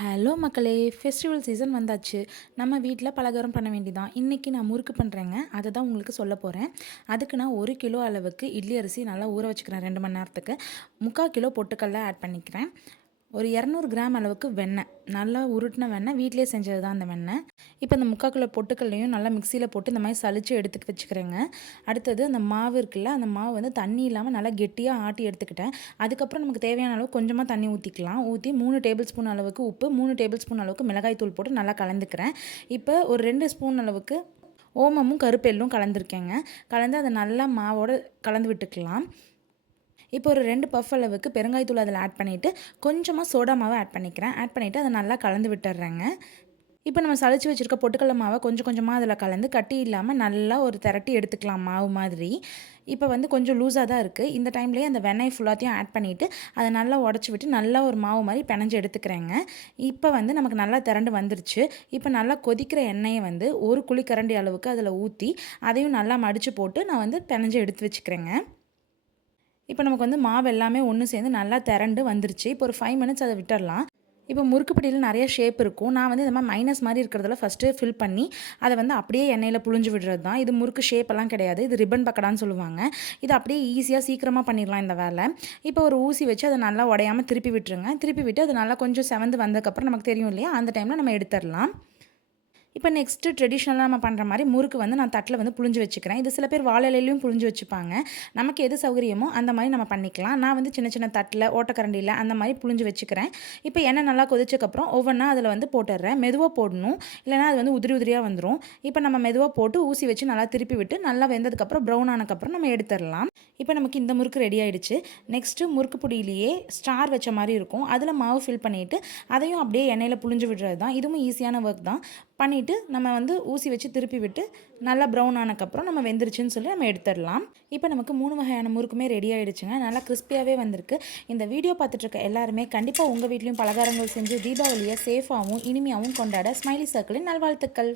Hello மக்களே! Festival season வந்தாச்சு. நம்ம வீட்ல பலகாரம் பண்ண வேண்டியதான். இன்னைக்கு நான் முறுக்கு பண்ணுறேங்க. அத தான் உங்களுக்கு சொல்லப் போறேன். அதுக்கு நான் 1 கிலோ அளவுக்கு இட்லி அரிசி நல்லா ஊற வச்சுக்கிறேன் 2 மணி நேரத்துக்கு. 3/4 கிலோ பொட்டுக்கல்ல ஆட் பண்ணிக்கிறேன். ஒரு 200 கிராம் அளவுக்கு வெண்ணெய். நல்லா உருட்டுன வெண்ணெய். வீட்லயே செஞ்சது தான் அந்த வெண்ணெய். இப்போ இந்த 3/4 கிலோ பொட்டுக்கல்லையும் நல்லா மிக்ஸியில போட்டு இந்த மாதிரி சலிச்சு எடுத்து வச்சுக்கிறேங்க. அடுத்தது அந்த மாவு இருக்குல்ல, அந்த மாவு வந்து தண்ணி இல்லாமல் நல்லா கெட்டியா ஆட்டி எடுத்துக்கிட்டேன். அதுக்கப்புறம் நமக்கு தேவையான அளவு கொஞ்சமா தண்ணி ஊத்திக்கலாம். ஊத்தி 3 டேபிள் ஸ்பூன் அளவுக்கு உப்பு, 3 டேபிள் ஸ்பூன் அளவுக்கு மிளகாய் தூள் போட்டு நல்லா கலந்துக்கிறேன். இப்போ ஒரு 2 ஸ்பூன் அளவுக்கு ஓமமும் கருப்பு எள்ளும் கலந்துருக்கேங்க. கலந்து அதை நல்லா மாவோட கலந்து விட்டுக்கலாம். இப்போ ஒரு 2 பஃப் அளவுக்கு பெருங்காயத்தூள் அதில் ஆட் பண்ணிவிட்டு கொஞ்சமாக சோடா மாவை ஆட் பண்ணிக்கிறேன். ஆட் பண்ணிவிட்டு அதை நல்லா கலந்து விட்டுடுறேங்க. இப்போ நம்ம சலிச்சு வச்சுருக்க பொட்டுக்கடல மாவை கொஞ்சம் கொஞ்சமாக அதில் கலந்து கட்டி இல்லாமல் நல்லா ஒரு திரட்டி எடுத்துக்கலாம் மாவு மாதிரி. இப்போ வந்து கொஞ்சம் லூஸாக தான் இருக்குது. இந்த டைம்லேயே அந்த வெண்ணெய் ஃபுல்லாத்தையும் ஆட் பண்ணிவிட்டு அதை நல்லா உடச்சி விட்டு நல்லா ஒரு மாவு மாதிரி பிணைஞ்சு எடுத்துக்கிறேங்க. இப்போ வந்து நமக்கு நல்லா திரண்டு வந்துருச்சு. இப்போ நல்லா கொதிக்கிற எண்ணெயை வந்து ஒரு குழிக்கரண்டி அளவுக்கு அதில் ஊற்றி அதையும் நல்லா மடித்து போட்டு நான் வந்து பிணைஞ்சு எடுத்து வச்சுக்கிறேங்க. இப்போ நமக்கு வந்து மாவு எல்லாமே ஒன்று சேர்ந்து நல்லா திரண்டு வந்துருச்சு. இப்போ ஒரு 5 மினிட்ஸ் அதை விட்டுடலாம். இப்போ முறுக்கு பிடியில் நிறைய ஷேப் இருக்கும். நான் வந்து இந்த மாதிரி மைனஸ் மாதிரி இருக்கிறதுல ஃபஸ்ட்டு ஃபில் பண்ணி அதை வந்து அப்படியே எண்ணெயில் புழிஞ்சு விடுறது தான். இது முறுக்கு ஷேப்பெல்லாம் கிடையாது. இது ரிப்பன் பக்கடான்னு சொல்லுவாங்க. இது அப்படியே ஈஸியாக சீக்கிரமாக பண்ணிடலாம் இந்த வேலை. இப்போ ஒரு ஊசி வச்சு அதை நல்லா உடையாமல் திருப்பி விட்டுருங்க. திருப்பி விட்டு அது நல்லா கொஞ்சம் செவந்து வந்ததுக்கப்புறம் நமக்கு தெரியும் இல்லையா, அந்த டைமில் நம்ம எடுத்துடலாம். இப்போ நெக்ஸ்ட்டு ட்ரெடிஷ்னலாக நம்ம பண்ணுற மாதிரி முறுக்கு வந்து நான் தட்டில் வந்து புழிஞ்சு வச்சுக்கிறேன். இது சில பேர் வாழை இலையிலையும் புழிஞ்சு வச்சுப்பாங்க. நமக்கு எது சௌகரியமோ அந்த மாதிரி நம்ம பண்ணிக்கலாம். நான் வந்து சின்ன சின்ன தட்டில் ஓட்டக்கரண்டியில் அந்த மாதிரி புழிஞ்சு வச்சுக்கிறேன். இப்போ எண்ணெய் நல்லா கொதிச்சக்கப்புறம் ஒவ்வொன்றா அதில் வந்து போட்டுடுறேன். மெதுவாக போடணும், இல்லைனா அது வந்து உதிரி உதிரியாக வந்துடும். இப்போ நம்ம மெதுவாக போட்டு ஊசி வச்சு நல்லா திருப்பி விட்டு நல்லா வெந்ததுக்கப்புறம் ப்ரௌன் ஆனதுக்கப்புறம் நம்ம எடுத்துடலாம். இப்போ நமக்கு இந்த முறுக்கு ரெடி ஆகிடுச்சு. நெக்ஸ்ட்டு முறுக்கு பொடியிலேயே ஸ்டார் வச்ச மாதிரி இருக்கும். அதில் மாவு ஃபில் பண்ணிவிட்டு அதையும் அப்படியே எண்ணெயில் புழிஞ்சு விடுறது தான். இதுவும் ஈஸியான ஒர்க் தான். பண்ணிவிட்டு நம்ம வந்து ஊசி வச்சு திருப்பி விட்டு நல்லா ப்ரௌன் ஆனதுக்கப்புறம் நம்ம வெந்துருச்சுன்னு சொல்லி நம்ம எடுத்துடலாம். இப்போ நமக்கு 3 வகையான முறுக்குமே ரெடி ஆகிடுச்சுங்க. நல்லா கிறிஸ்பியாகவே வந்திருக்கு. இந்த வீடியோ பார்த்துட்ருக்க எல்லாருமே கண்டிப்பாக உங்கள் வீட்லேயும் பலகாரங்கள் செஞ்சு தீபாவளியை சேஃபாகவும் இனிமையாகவும் கொண்டாட ஸ்மைலி சர்க்கிளின் நல்வாழ்த்துக்கள்.